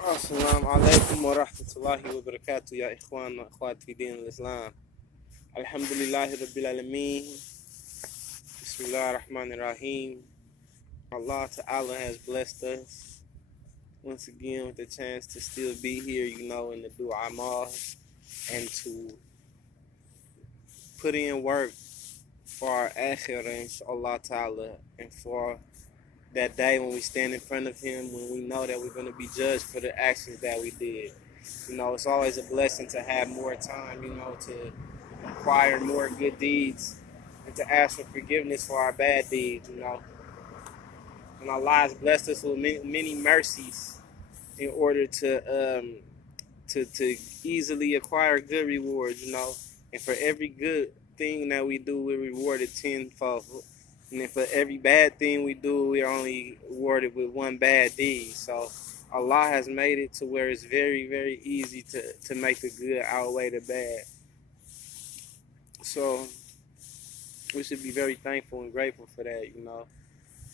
Assalamu alaikum wa rahmatullahi wa barakatuh, ya ikhwan wa akhwat fi din al-Islam. Alhamdulillahi rabbil alameen. Bismillah ar-Rahman ar-Rahim. Allah Ta'ala has blessed us once again with the chance to still be here, and to do amal and to put in work for our akhirah, inshallah Ta'ala, and for that day when we stand in front of Him, when we know that we're going to be judged for the actions that we did. It's always a blessing to have more time, to acquire more good deeds and to ask for forgiveness for our bad deeds. And Allah has blessed us with many mercies in order to easily acquire good rewards. And for every good thing that we do, we're rewarded tenfold. And then for every bad thing we do, we're only rewarded with one bad deed. So Allah has made it to where it's very, very easy to make the good outweigh the bad. So we should be very thankful and grateful for that.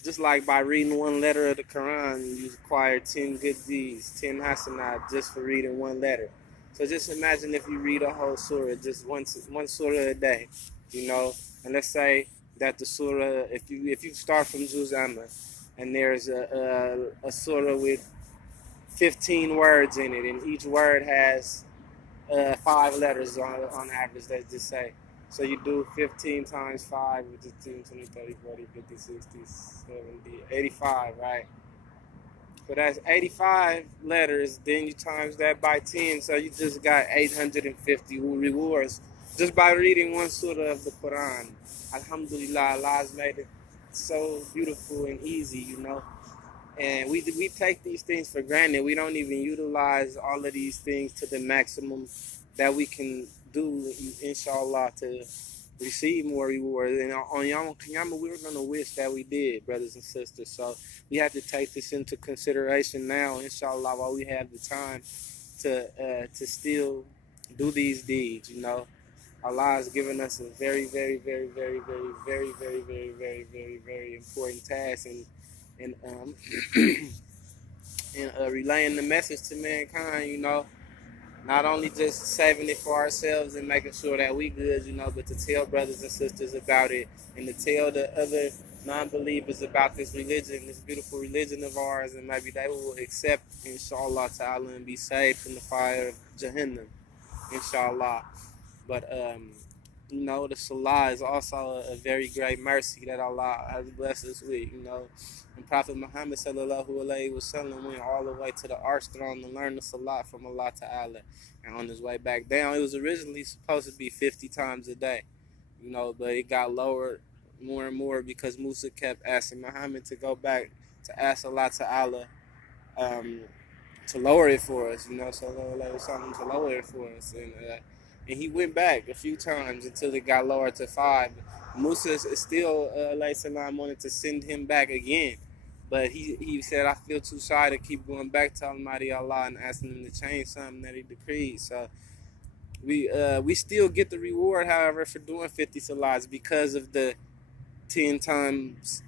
Just like by reading one letter of the Quran, you acquire 10 good deeds, 10 hasanat just for reading one letter. So just imagine if you read a whole surah, just one surah a day, and let's say that the surah, if you start from Juz Amma, and there's a surah with 15 words in it, and each word has 5 letters on average, let's just say. So you do 15 times 5, which is 10, 20, 30, 40, 50, 60, 70, 85, right? So that's 85 letters, then you times that by 10, so you just got 850 rewards just by reading one surah of the Quran. Alhamdulillah, Allah's made it so beautiful and easy. And we take these things for granted. We don't even utilize all of these things to the maximum that we can do, inshallah, to receive more rewards. And on Yom Qiyamah, we're going to wish that we did, brothers and sisters. So we have to take this into consideration now, inshallah, while we have the time to still do these deeds. Allah has given us a very, very, very, very, very, very, very, very, very, very, very important task, and and relaying the message to mankind. Not only just saving it for ourselves and making sure that we good, but to tell brothers and sisters about it, and to tell the other non-believers about this religion, this beautiful religion of ours, and maybe they will accept, inshallah ta'ala, and be saved from the fire of Jahannam, inshallah. But the Salah is also a very great mercy that Allah has blessed us with. And Prophet Muhammad sallallahu alaihi wasallam went all the way to the Arsh throne to learn the Salah from Allah Ta'ala. And on his way back down, it was originally supposed to be 50 times a day, but it got lowered more and more because Musa kept asking Muhammad to go back to ask Allah Ta'ala to lower it for us, sallallahu alaihi wasallam, to lower it for us. And he went back a few times until it got lowered to 5. Musa still, salam, wanted to send him back again. But he said, I feel too shy to keep going back to Almighty Allah and asking him to change something that he decreed. So we still get the reward, however, for doing 50 salats because of the 10 times,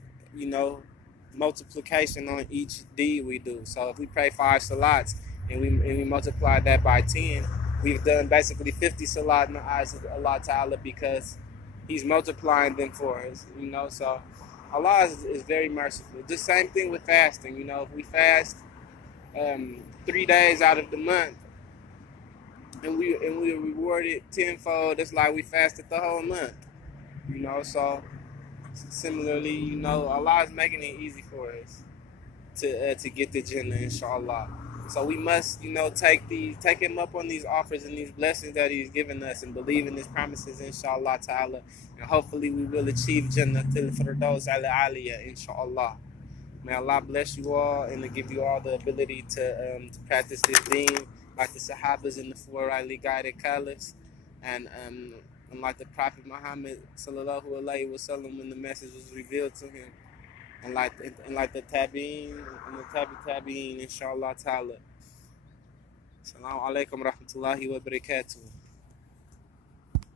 multiplication on each deed we do. So if we pray 5 salats and we multiply that by 10, we've done basically 50 salat in the eyes of Allah Ta'ala because He's multiplying them for us, So Allah is very merciful. The same thing with fasting, If we fast 3 days out of the month and we're rewarded tenfold, it's like we fasted the whole month, So similarly, Allah is making it easy for us to get the Jannah, inshallah. So we must, take Him up on these offers and these blessings that He's given us, and believe in His promises, inshallah ta'ala. And hopefully we will achieve Jannah till Firdaus al-Aliyah, inshallah. May Allah bless you all and to give you all the ability to practice this deen like the Sahabas and the 4 rightly guided caliphs, and like the Prophet Muhammad sallallahu alaihi wasallam when the message was revealed to him. And like the tabi'in and the tabi'in, inshallah ta'ala. Assalamu alaikum rahmatullahi wa barakatuh.